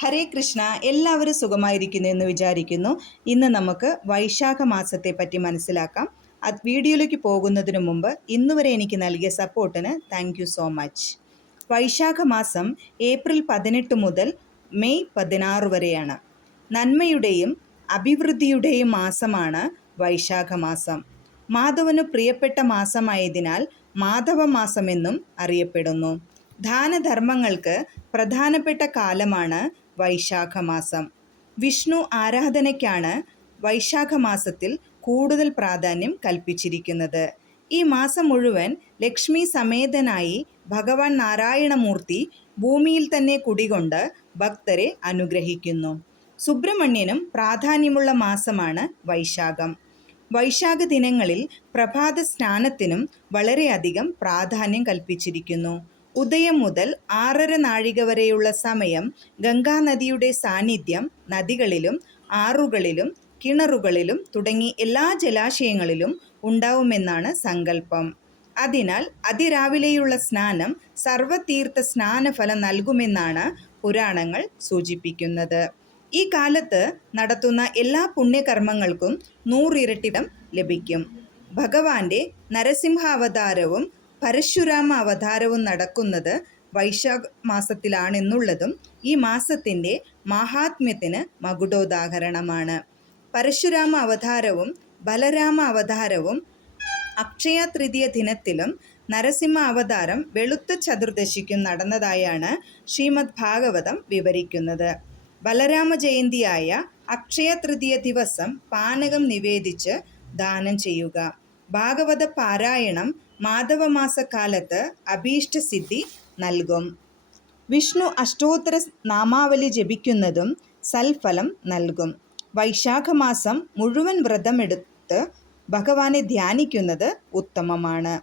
ഹരേ കൃഷ്ണ. എല്ലാവരും സുഖമായിരിക്കുന്നു എന്ന് വിചാരിക്കുന്നു. ഇന്ന് നമുക്ക് വൈശാഖ മാസത്തെ പറ്റി മനസ്സിലാക്കാം. വീഡിയോയിലേക്ക് പോകുന്നതിന് മുമ്പ് ഇന്നുവരെ എനിക്ക് നൽകിയ സപ്പോർട്ടിന് താങ്ക് യു സോ മച്ച്. വൈശാഖ മാസം ഏപ്രിൽ 18 മുതൽ മെയ് 16 വരെയാണ്. നന്മയുടെയും അഭിവൃദ്ധിയുടെയും മാസമാണ് വൈശാഖ മാസം. മാധവന് പ്രിയപ്പെട്ട മാസമായതിനാൽ മാധവ മാസമെന്നും അറിയപ്പെടുന്നു. ദാനധർമ്മങ്ങൾക്ക് പ്രധാനപ്പെട്ട കാലമാണ് വൈശാഖ മാസം. വിഷ്ണു ആരാധനയ്ക്കാണ് വൈശാഖ മാസത്തിൽ കൂടുതൽ പ്രാധാന്യം കൽപ്പിച്ചിരിക്കുന്നത്. ഈ മാസം മുഴുവൻ ലക്ഷ്മി സമേതനായി ഭഗവാൻ നാരായണമൂർത്തി ഭൂമിയിൽ തന്നെ കുടികൊണ്ട് ഭക്തരെ അനുഗ്രഹിക്കുന്നു. സുബ്രഹ്മണ്യനും പ്രാധാന്യമുള്ള മാസമാണ് വൈശാഖം. വൈശാഖ ദിനങ്ങളിൽ പ്രഭാത സ്നാനത്തിനും വളരെയധികം പ്രാധാന്യം കൽപ്പിച്ചിരിക്കുന്നു. ഉദയം മുതൽ 6:30 നാഴിക വരെയുള്ള സമയം ഗംഗാനദിയുടെ സാന്നിധ്യം നദികളിലും ആറുകളിലും കിണറുകളിലും തുടങ്ങി എല്ലാ ജലാശയങ്ങളിലും ഉണ്ടാവുമെന്നാണ് സങ്കല്പം. അതിനാൽ അതിരാവിലെയുള്ള സ്നാനം സർവ്വതീർത്ഥ സ്നാനഫലം നൽകുമെന്നാണ് പുരാണങ്ങൾ സൂചിപ്പിക്കുന്നത്. ഈ കാലത്ത് നടത്തുന്ന എല്ലാ പുണ്യകർമ്മങ്ങൾക്കും 100 ഇരട്ടിടം ലഭിക്കും. ഭഗവാന്റെ നരസിംഹാവതാരവും പരശുരാമ അവതാരവും നടക്കുന്നത് വൈശാഖ മാസത്തിലാണെന്നുള്ളതും ഈ മാസത്തിൻ്റെ മാഹാത്മ്യത്തിന് മകുടോദാഹരണമാണ്. പരശുരാമ അവതാരവും ബലരാമ അവതാരവും അക്ഷയ തൃതീയ ദിനത്തിലും നരസിംഹ അവതാരം വെളുത്ത ചതുർദശിക്കും നടന്നതായാണ് ശ്രീമദ് ഭാഗവതം വിവരിക്കുന്നത്. ബലരാമ ജയന്തിയായ അക്ഷയ തൃതീയ ദിവസം പാനകം നിവേദിച്ച് ദാനം ചെയ്യുക. ഭാഗവത പാരായണം മാധവമാസക്കാലത്ത് അഭീഷ്ടസിദ്ധി നൽകും. വിഷ്ണു അഷ്ടോത്തര നാമാവലി ജപിക്കുന്നതും സൽഫലം നൽകും. വൈശാഖ മാസം മുഴുവൻ വ്രതമെടുത്ത് ഭഗവാനെ ധ്യാനിക്കുന്നത് ഉത്തമമാണ്.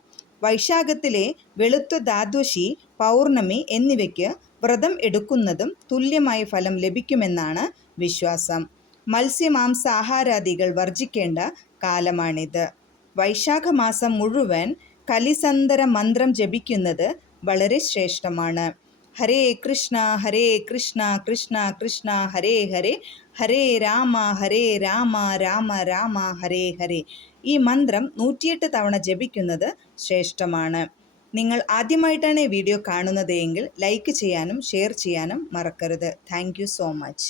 വൈശാഖത്തിലെ വെളുത്ത ദ്വാദശി, പൗർണമി എന്നിവയ്ക്ക് വ്രതം എടുക്കുന്നതും തുല്യമായ ഫലം ലഭിക്കുമെന്നാണ് വിശ്വാസം. മത്സ്യമാംസാഹാരാദികൾ വർജിക്കേണ്ട കാലമാണിത്. വൈശാഖ മാസം മുഴുവൻ കലിസന്ധര മന്ത്രം ജപിക്കുന്നത് വളരെ ശ്രേഷ്ഠമാണ്. ഹരേ കൃഷ്ണ കൃഷ്ണ കൃഷ്ണ ഹരേ ഹരേ, ഹരേ രാമ രാമ രാമ ഹരേ ഹരേ. ഈ മന്ത്രം 108 തവണ ജപിക്കുന്നത് ശ്രേഷ്ഠമാണ്. നിങ്ങൾ ആദ്യമായിട്ടാണ് ഈ വീഡിയോ കാണുന്നത് എങ്കിൽ ലൈക്ക് ചെയ്യാനും ഷെയർ ചെയ്യാനും മറക്കരുത്. Thank you so much.